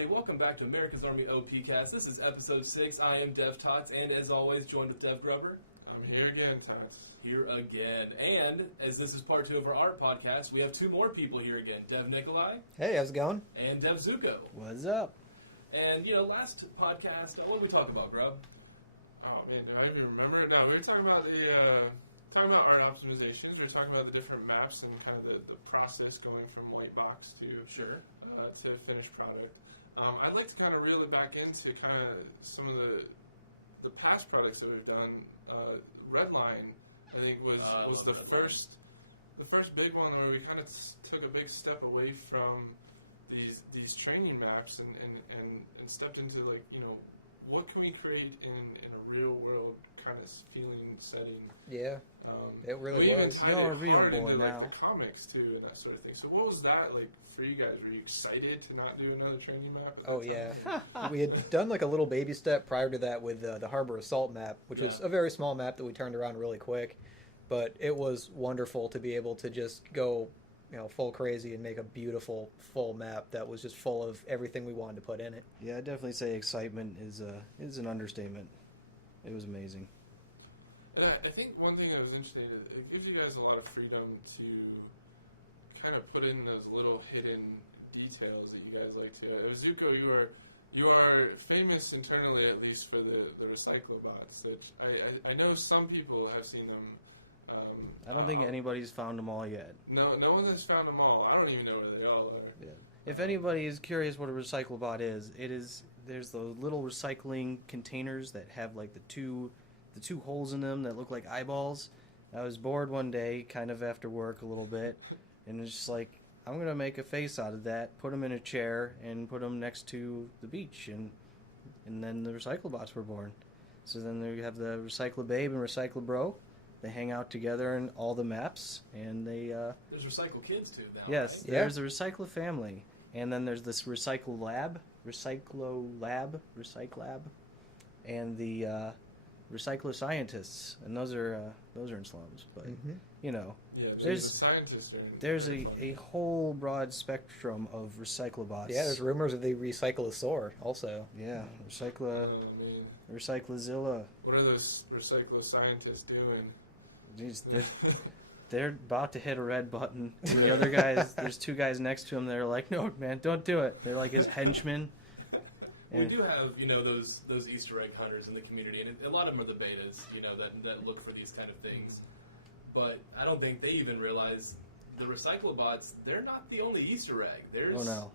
everybody. Welcome back to America's Army OPcast. This is episode 6. I am Dev Tots, and as always, joined with Dev Grubber. I'm here again, Thomas. Here again. And as this is part 2 of our art podcast, we have 2 more people here again. Dev Nikkolai. Hey, how's it going? And Dev Zuko. What's up? And, last podcast, what did we talk about, Grub? Oh, man, I don't even remember. No, we were talking about talking about art optimizations. We were talking about the different maps and kind of the process going from white box to finished product. I'd like to kind of reel it back into kind of some of the past products that we've done. Redline, I think, was the first big one where we kind of took a big step away from these training maps and stepped into what can we create in a real world kind of feeling setting. Yeah, it really was. You're a real boy now. The comics too and that sort of thing. So what was that like for you guys? Were you excited to not do another training map? Oh yeah, we had done like a little baby step prior to that with the Harbor Assault map, which was a very small map that we turned around really quick. But it was wonderful to be able to just go, full crazy and make a beautiful full map that was just full of everything we wanted to put in it. Yeah, I'd definitely say excitement is an understatement. It was amazing. Yeah, I think one thing that was interesting is it gives you guys a lot of freedom to kind of put in those little hidden details that you guys like to. Zuko, you are famous internally, at least, for the recyclobots. Which I know some people have seen them. I don't think anybody's found them all yet. No one has found them all. I don't even know where they all are. Yeah. If anybody is curious what a recyclobot is, there's those little recycling containers that have like the two holes in them that look like eyeballs. I was bored one day, kind of after work a little bit, and it's just like, I'm going to make a face out of that, put them in a chair, and put them next to the beach, and then the recyclobots were born. So then there you have the Recycla Babe and Recycla Bro. They hang out together in all the maps, and they... There's Recycle Kids, too, now, Yes, right? There's the Recycla family, and then there's this Recycle Lab, and the Recycler Scientists, and those are in slums, but, there's a whole broad spectrum of Recyclobots. Yeah, there's rumors of the Recyclosaur also. Yeah, Recyclazilla. What are those Recycler Scientists doing? Jeez, they're about to hit a red button. And the other guys, there's 2 guys next to him that are like, no, man, don't do it. They're like his henchmen. We do have, those Easter egg hunters in the community, and a lot of them are the betas, that look for these kind of things. But I don't think they even realize the Recyclobots, they're not the only Easter egg. Oh, no.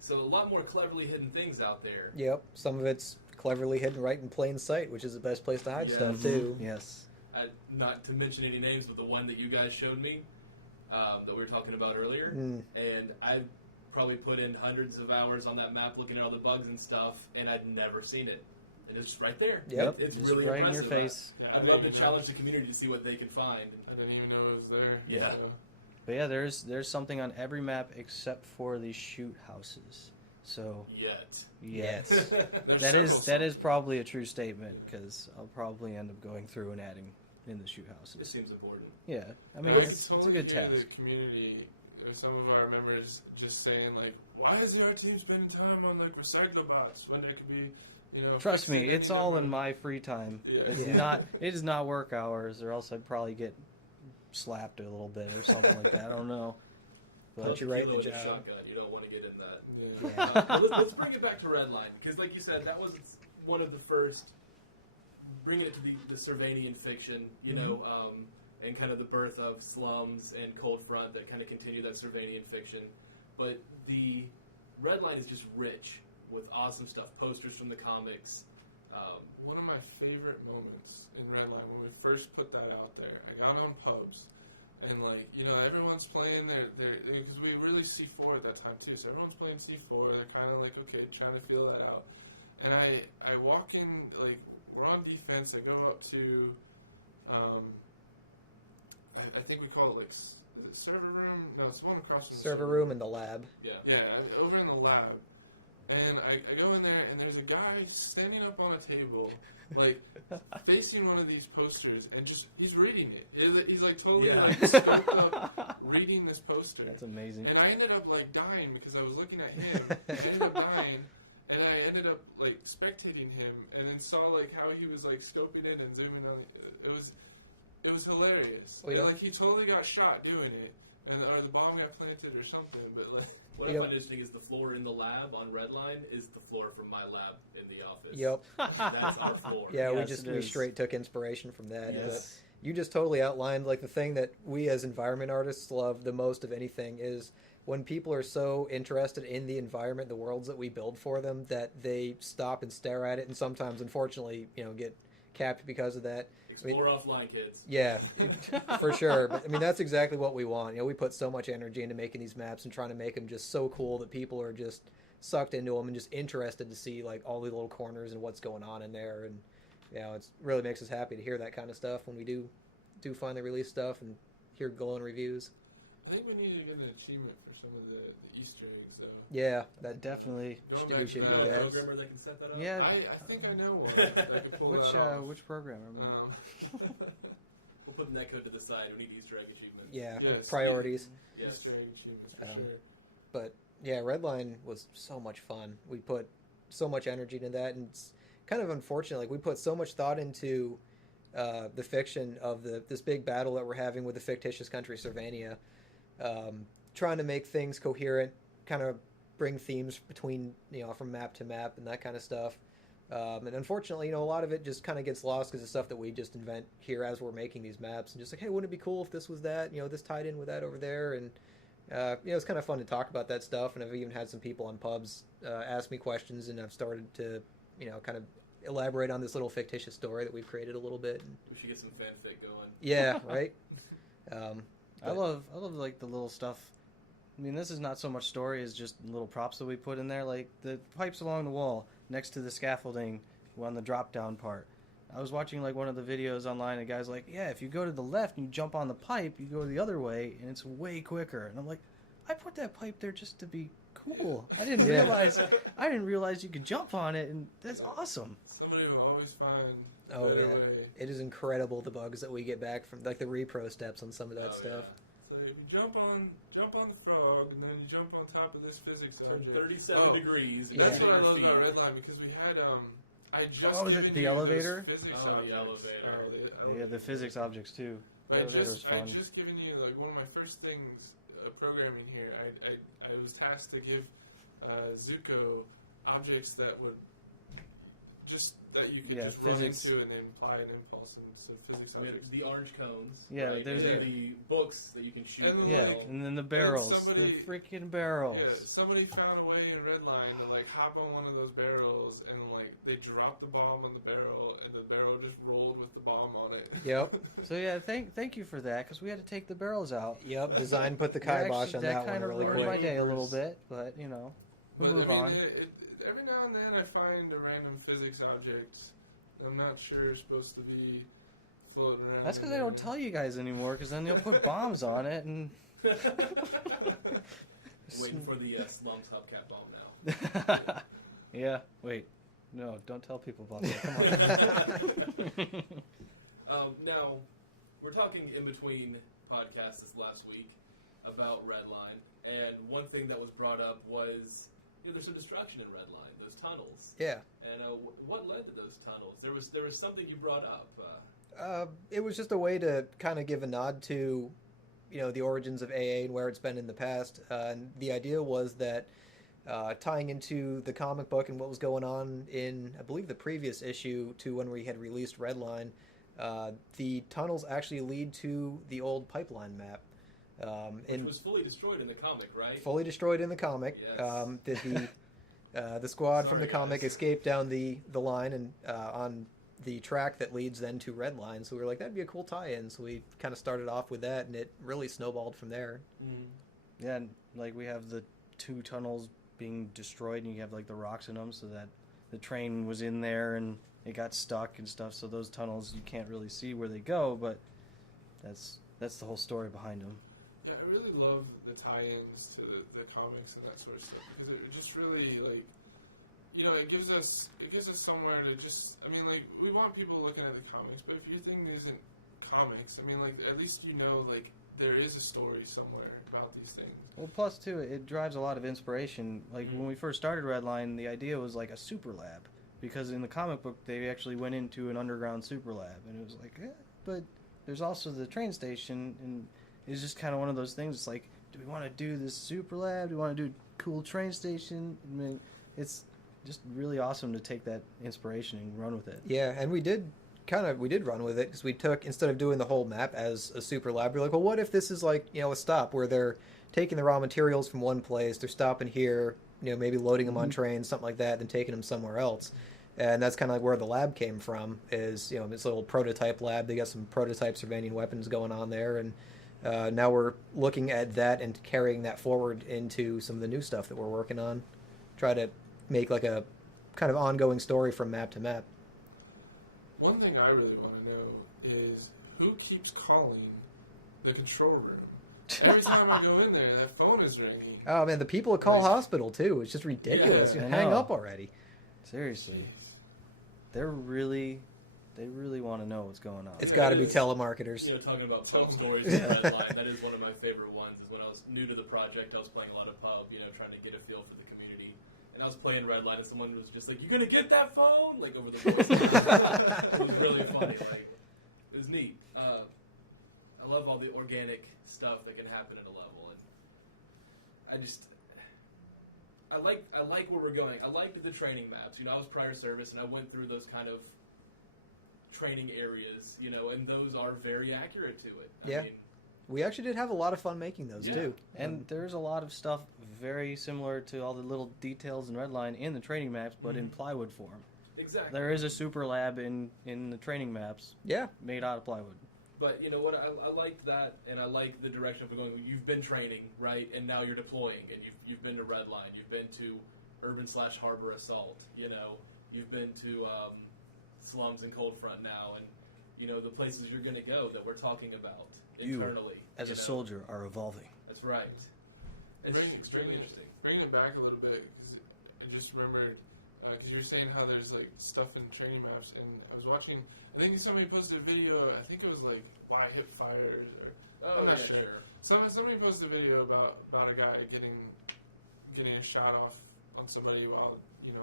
So a lot more cleverly hidden things out there. Yep, some of it's cleverly hidden right in plain sight, which is the best place to hide stuff, too. Yes. Not to mention any names, but the one that you guys showed me, that we were talking about earlier, and I probably put in hundreds of hours on that map looking at all the bugs and stuff, and I'd never seen it. And it's right there. Yep. It's just really right impressive. in your face. I'd love to challenge the community to see what they can find. I didn't even know it was there. Yeah. But yeah, there's something on every map except for the shoot houses. So Yet. that is probably a true statement, because I'll probably end up going through and adding in the shoot houses. It seems important. Yeah, I mean, it's a good task. The community, some of our members just saying like, why is your team spending time on like recyclobots when there could be, Trust me, it's all in my free time. Yeah. It is not work hours, or else I'd probably get slapped a little bit or something like that. I don't know. But you're right in the job. Shotgun. You don't want to get in that. Yeah. Let's bring it back to Redline, because like you said, that was one of the first, bringing it to the Cervanian fiction, and kind of the birth of slums and Cold Front that kind of continue that Cervanian fiction. But the Redline is just rich with awesome stuff, posters from the comics. One of my favorite moments in Redline, when we first put that out there, I got on pubs, and everyone's playing because we released C4 at that time too, so everyone's playing C4, and they're kind of like, okay, trying to feel that out. And I walk in, we're on defense, I go up to, I think we call it is it server room? No, it's the one across from the Server room in the lab. Yeah, over in the lab. And I go in there, and there's a guy standing up on a table, facing one of these posters, and he's reading it. He's totally scoped up reading this poster. That's amazing. And I ended up dying because I was looking at him. I ended up dying, spectating him, and then saw like how he was like scoping in and zooming on. It was hilarious. Oh, yeah. And, like he totally got shot doing it, and or the bomb got planted or something. But like, what I find interesting is the floor in the lab on Redline is the floor from my lab in the office. Yep. That's our floor. Yeah, Yes, we straight took inspiration from that. Yes. But you just totally outlined like the thing that we as environment artists love the most of anything is when people are so interested in the environment, the worlds that we build for them, that they stop and stare at it, and sometimes, unfortunately, get capped because of that. Explore offline, kids. Yeah, for sure. But I mean, that's exactly what we want. We put so much energy into making these maps and trying to make them just so cool that people are just sucked into them and just interested to see like all the little corners and what's going on in there. And it really makes us happy to hear that kind of stuff when we do finally release stuff and hear glowing reviews. I think we need to get an achievement for some of the Easter eggs, though. Yeah, that definitely. we should do A that. programmer that can set that up. Yeah. I think I know one. That can pull that off. Which programmer? We'll put the netcode to the side. We need Easter egg achievements. Yeah, Yes. priorities. Yes. Easter egg achievements for Um, sure. But yeah, Redline was so much fun. We put so much energy into that, and it's kind of unfortunate. Like we put so much thought into the fiction of this big battle that we're having with the fictitious country Servania, trying to make things coherent, kind of bring themes between from map to map and that kind of stuff. And unfortunately, a lot of it just kind of gets lost because of stuff that we just invent here as we're making these maps, and just like, hey, wouldn't it be cool if this was that? This tied in with that over there, and it's kind of fun to talk about that stuff. And I've even had some people on pubs ask me questions, and I've started to, kind of elaborate on this little fictitious story that we've created a little bit. And, We should get some fanfic going. yeah, right. I love like the little stuff. I mean, this is not so much story as just little props that we put in there, like the pipes along the wall next to the scaffolding on the drop down part. I was watching like one of the videos online, and a guy's like, yeah, if you go to the left and you jump on the pipe, you go the other way, and it's way quicker. And I'm like, I put that pipe there just to be cool. I didn't realize you could jump on it, and that's awesome. Somebody will always find Oh better yeah, way. it is incredible the bugs that we get back from like the repro steps on some of that Oh, stuff. So if you jump on the frog, and then you jump on top of this physics Turn object. 37 degrees. and That's Yeah. what I your love feet. about Redline, because we had I just Oh, is it given the you elevator? those physics Oh, the objects. elevator. Yeah, the physics objects too. The elevator was I fun. just given you like one of my first things programming here. I was tasked to give Zuko objects that would that you could just physics. run into and then apply an impulse, and so physics We had objects. the orange cones. Yeah, right? there's and then a- the books that you can shoot. And then, Yeah, like, and then the barrels, somebody- the freaking barrels. Yeah, somebody found a way in Redline to like hop on one of those barrels, and like they dropped the bomb on the barrel, and the barrel just rolled with the bomb on it. Yep, So yeah, thank you for that, because we had to take the barrels out. yep. Design put the Yeah, kibosh actually, on that one kind of really ruined quick. my day a little bit, but we But, move I mean, on. Every now and then I find a random physics object I'm not sure is supposed to be floating around. That's because they don't tell you guys anymore, because then they'll put bombs on it and. Waiting for the Slums Hubcap bomb now. Yeah. Wait. No, don't tell people about that. Come on. Now, we're talking in between podcasts this last week about Redline, and one thing that was brought up was there's some destruction in Redline, those tunnels. Yeah. And what led to those tunnels? There was something you brought up. It was just a way to kind of give a nod to, the origins of AA and where it's been in the past. And the idea was that tying into the comic book and what was going on in, I believe, the previous issue to when we had released Redline, the tunnels actually lead to the old pipeline map. Which was fully destroyed in the comic, right? Fully destroyed in the comic. Yes. The squad from Sorry, the comic guys. escaped down the line and on the track that leads then to Redline. So we were like, that'd be a cool tie-in. So we kind of started off with that, and it really snowballed from there. Yeah, and like we have the two tunnels being destroyed, and you have like the rocks in them, so that the train was in there and it got stuck and stuff. So those tunnels you can't really see where they go, but that's the whole story behind them. Yeah, I really love the tie-ins to the comics and that sort of stuff, because it just really it gives us somewhere to just. I mean, like, we want people looking at the comics, but if your thing isn't comics, I mean, like, at least like there is a story somewhere about these things. Well, plus too, it drives a lot of inspiration. Like when we first started Redline, the idea was like a super lab, because in the comic book they actually went into an underground super lab, and it was like, but there's also the train station, and it's just kind of one of those things. It's like, do we want to do this super lab? Do we want to do a cool train station? I mean, it's just really awesome to take that inspiration and run with it. Yeah, and we did run with it, because we took, instead of doing the whole map as a super lab, we're like, well, what if this is like, a stop where they're taking the raw materials from one place, they're stopping here, maybe loading them on trains, something like that, then taking them somewhere else. And that's kind of like where the lab came from, is, this little prototype lab. They got some prototype Surveying weapons going on there, and now we're looking at that and carrying that forward into some of the new stuff that we're working on. Try to make like a kind of ongoing story from map to map. One thing I really want to know is who keeps calling the control room? Every time I go in there, that phone is ringing. Oh man, the people at Call Hospital too. It's just ridiculous. Yeah, Hang up already. Seriously, they really want to know what's going on. It's got to be telemarketers. Talking about pub stories in Red Line, that is one of my favorite ones. Is when I was new to the project, I was playing a lot of pub, trying to get a feel for the community. And I was playing Red Line, and someone was just like, "You gonna get that phone?" Like over the voice. It was really funny. Like, it was neat. I love all the organic stuff that can happen at a level, and I like where we're going. I like the training maps. I was prior service, and I went through those kind of training areas, and those are very accurate to it. I mean, we actually did have a lot of fun making those too. And there's a lot of stuff very similar to all the little details in Redline in the training maps, but in plywood form. Exactly. There is a super lab in the training maps. Yeah. Made out of plywood. But you know what? I liked that, and I like the direction we're going. You've been training, right? And now you're deploying, and you've been to Redline. You've been to Urban/Harbor Assault. You've been to slums and Cold Front now, and the places you're going to go that we're talking about internally. You, as a soldier, are evolving. That's right. It's extremely interesting. Bringing it back a little bit, because I just remembered, because you were saying how there's like stuff in training maps, and I was watching. I think somebody posted a video. I think it was like by hip fires, or I'm not sure. Somebody posted a video about a guy getting a shot off on somebody while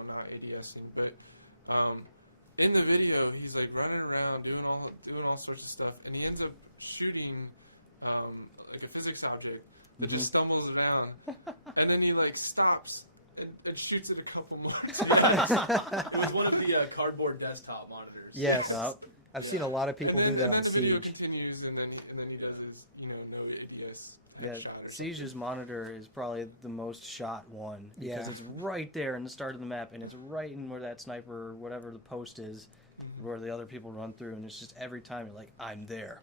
not ADSing, but in the video he's like running around doing all sorts of stuff, and he ends up shooting like a physics object that just stumbles around, and then he like stops and shoots it a couple more times. It was one of the cardboard desktop monitors. Yes. I've seen a lot of people do that on Siege. And then the video continues, and then he does his no ADS. Yeah, Siege's monitor is probably the most shot one, because it's right there in the start of the map, and it's right in where that sniper or whatever the post is, where the other people run through, and it's just every time you're like, I'm there.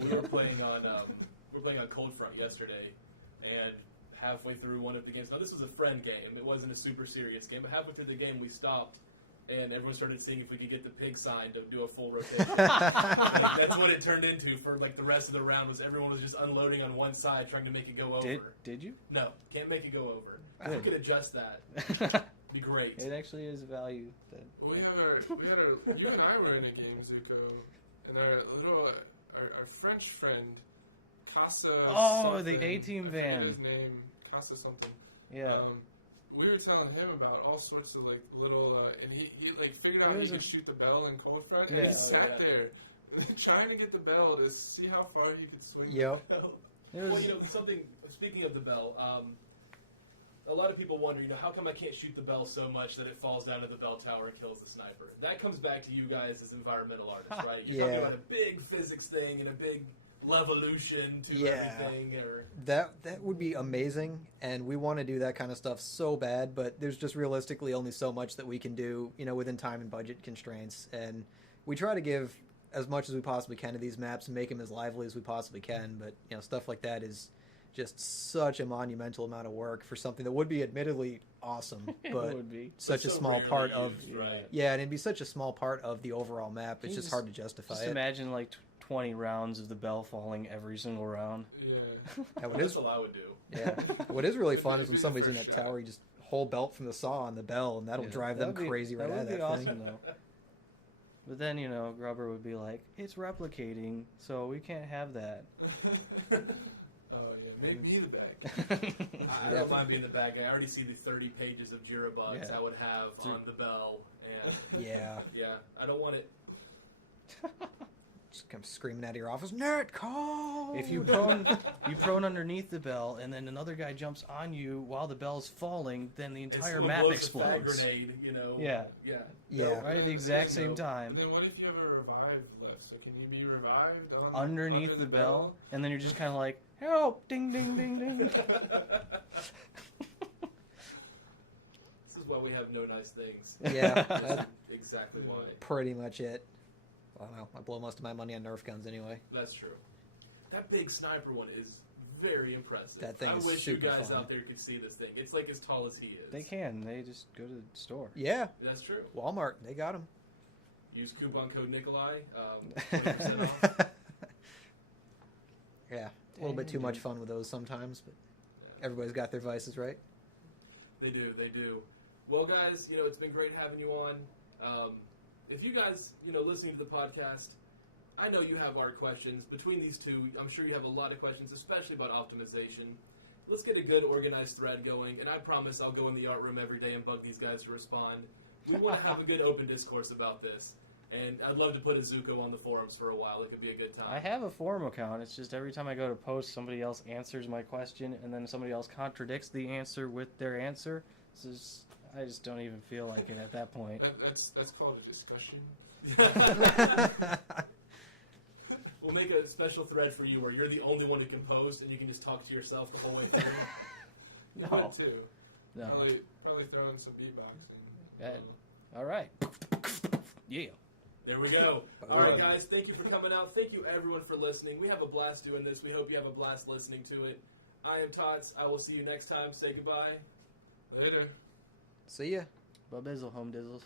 We were playing on Cold Front yesterday, and halfway through one of the games. Now this was a friend game; it wasn't a super serious game. But halfway through the game, we stopped, and everyone started seeing if we could get the pig sign to do a full rotation. That's what it turned into for like the rest of the round. Was everyone was just unloading on one side, trying to make it go over. Did you? No, can't make it go over. If Good. we could adjust that, it'd be great. It actually is a value. We had you and I were in a game, Zuko, and our French friend, Casa. Oh, something, the A-Team van. I forget his name, Casa something. Yeah. We were telling him about all sorts of like little, and he like figured out he could shoot the bell in Cold Front, and he sat there trying to get the bell to see how far he could swing. Yep. The bell. Well, something. Speaking of the bell, a lot of people wonder, how come I can't shoot the bell so much that it falls down to the bell tower and kills the sniper? That comes back to you guys as environmental artists, right? You're talking about a big physics thing and a big levolution to everything. Or that would be amazing, and we want to do that kind of stuff so bad, but there's just realistically only so much that we can do, within time and budget constraints, and we try to give as much as we possibly can to these maps and make them as lively as we possibly can, but stuff like that is just such a monumental amount of work for something that would be admittedly awesome, but would be. such a small part of right? Yeah, and it'd be such a small part of the overall map. It's just hard to justify Just it. imagine like 20 rounds of the bell falling every single round. Yeah. That's all I would do. Yeah. What is really fun is when somebody's in that tower, you just whole belt from the saw on the bell, and that'll drive them crazy right out of that awesome, thing. though. But then, Grubber would be like, it's replicating, so we can't have that. Oh yeah, make me the bag. I don't mind being the bad guy. I already see the 30 pages of Jirabugs Yeah. I would have on the bell, and Yeah. yeah, I don't want it. Just come screaming out of your office, Nerd call! If you prone underneath the bell, and then another guy jumps on you while the bell's falling, then the entire Someone map blows a fag explodes. grenade, you know. Yeah. Yeah. Yeah. Right at the exact same time. Then what if you have a revive left? So can you be revived on, Underneath under the bell, and then you're just kind of like, help! Ding, ding, ding, ding. This is why we have no nice things. Yeah, This is that's exactly why. pretty much it. Well, no, I blow most of my money on Nerf guns anyway. That's true. That big sniper one is very impressive. That thing I is wish super you guys fun. out there could see this thing. It's like as tall as he is. They can. They just go to the store. Yeah, That's true. Walmart, they got them. Use coupon code Nikkolai. 20% off. Yeah, a little bit too much Dang, fun with those sometimes, but everybody's got their vices, right? They do. They do. Well, guys, it's been great having you on. If you guys, listening to the podcast, I know you have art questions. Between these two, I'm sure you have a lot of questions, especially about optimization. Let's get a good organized thread going, and I promise I'll go in the art room every day and bug these guys to respond. We want to have a good open discourse about this, and I'd love to put a Zuko on the forums for a while. It could be a good time. I have a forum account. It's just every time I go to post, somebody else answers my question, and then somebody else contradicts the answer with their answer. I just don't even feel like it at that point. That's called a discussion. We'll make a special thread for you where you're the only one who can post, and you can just talk to yourself the whole way through. No. Too. No. Probably throw in some beatboxing. All right. Yeah. There we go. All right, guys, thank you for coming out. Thank you, everyone, for listening. We have a blast doing this. We hope you have a blast listening to it. I am Tots. I will see you next time. Say goodbye. Later. See ya. Babizzle, home dizzles.